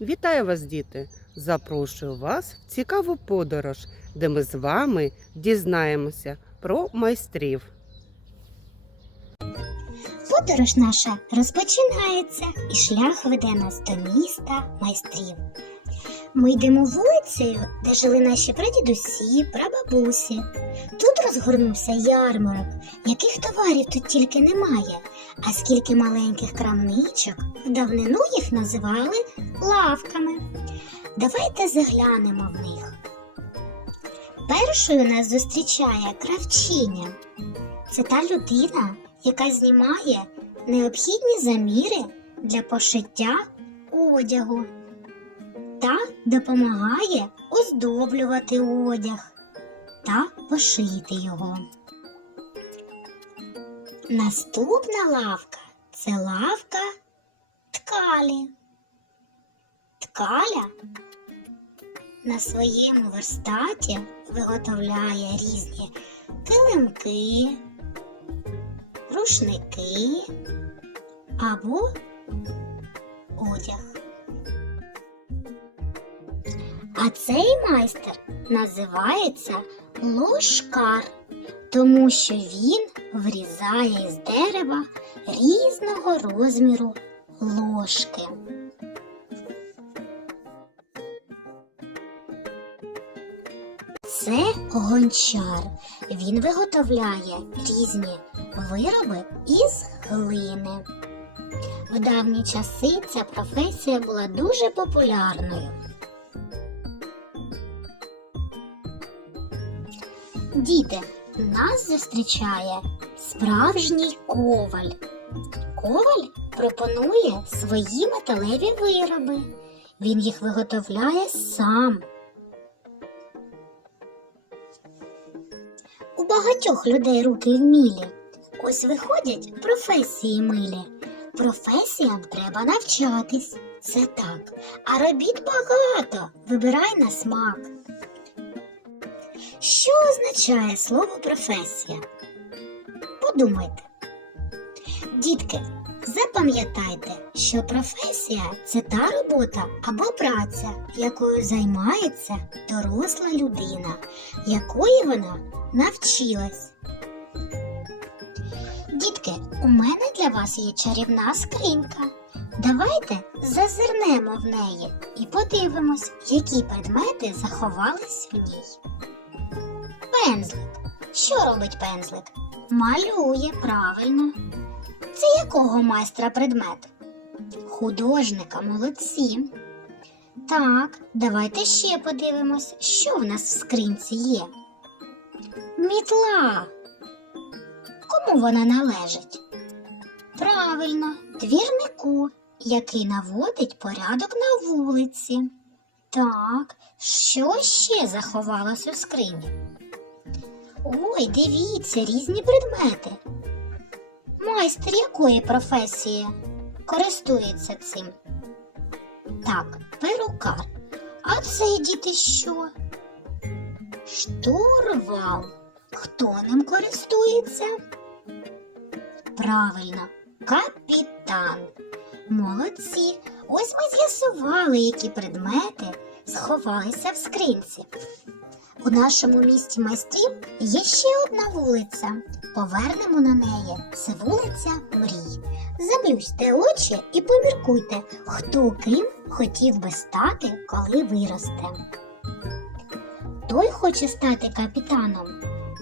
Вітаю вас, діти! Запрошую вас в цікаву подорож, де ми з вами дізнаємося про майстрів. Подорож наша розпочинається і шлях веде нас до міста майстрів. Ми йдемо вулицею, де жили наші прадідусі, прабабусі. Тут розгорнувся ярмарок, яких товарів тут тільки немає, а скільки маленьких крамничок, в давнину їх називали лавками. Давайте заглянемо в них. Першою нас зустрічає кравчиня. Це та людина, яка знімає необхідні заміри для пошиття одягу та допомагає оздоблювати одяг та пошити його. Наступна лавка це лавка ткалі. Ткаля на своєму верстаті виготовляє різні килимки, рушники або одяг. А цей майстер називається ложкар, тому що він врізає із дерева різного розміру ложки. Це гончар. Він виготовляє різні вироби із глини. В давні часи ця професія була дуже популярною. Діти, нас зустрічає справжній коваль. Коваль пропонує свої металеві вироби. Він їх виготовляє сам. У багатьох людей руки вмілі. Ось виходять професії милі. Професіям треба навчатись. Це так. А робіт багато. Вибирай на смак. Що означає слово професія? Подумайте. Дітки, запам'ятайте, що професія це та робота або праця, якою займається доросла людина, якої вона навчилась. Дітки, у мене для вас є чарівна скринька. Давайте зазирнемо в неї і подивимось, які предмети заховались в ній. Пензлик. Що робить пензлик? Малює правильно. Це якого майстра предмет? Художника, молодці. Так, давайте ще подивимось, що в нас в скринці є. Мітла. Кому вона належить? Правильно, двірнику, який наводить порядок на вулиці. Так, що ще заховалось у скрині? Ой, дивіться, різні предмети. Майстер якої професії користується цим? Так, перукар. А це діти що? Штурвал. Хто ним користується? Правильно, капітан. Молодці. Ось ми з'ясували, які предмети сховалися в скринці. У нашому місті майстрів є ще одна вулиця. Повернемо на неї. Це вулиця Мрій. Заплющте очі і поміркуйте, хто ким хотів би стати, коли виросте. Той хоче стати капітаном,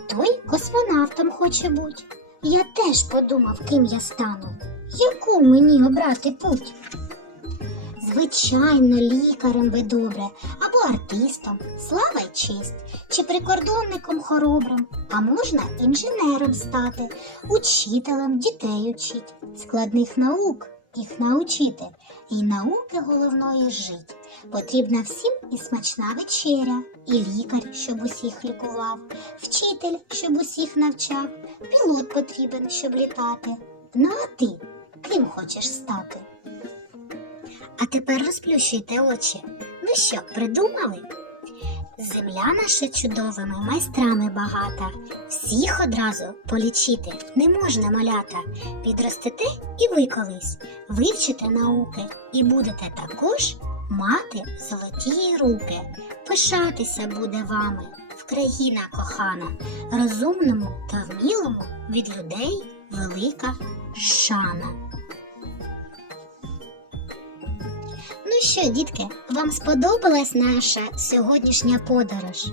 той космонавтом хоче бути. Я теж подумав, ким я стану. Яку мені обрати путь? Звичайно, лікарем би добре, або артистом, слава й честь, чи прикордонником хоробрим, а можна інженером стати, учителем дітей учить, складних наук їх научити, і науки головної жить. Потрібна всім і смачна вечеря, і лікар, щоб усіх лікував, вчитель, щоб усіх навчав, пілот потрібен, щоб літати. Ну а ти? Ким хочеш стати? А тепер розплющуйте очі. Ну що, придумали? Земля наша чудовими майстрами багата. Всіх одразу полічити не можна малята. Підростете і ви колись, вивчите науки і будете також мати золоті руки, пишатися буде вами, Вкраїна кохана, розумному та вмілому від людей велика шана. Що, дітки, вам сподобалась наша сьогоднішня подорож?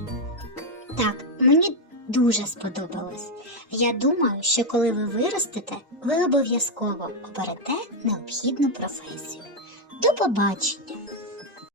Так, мені дуже сподобалось. Я думаю, що коли ви виростете, ви обов'язково оберете необхідну професію. До побачення!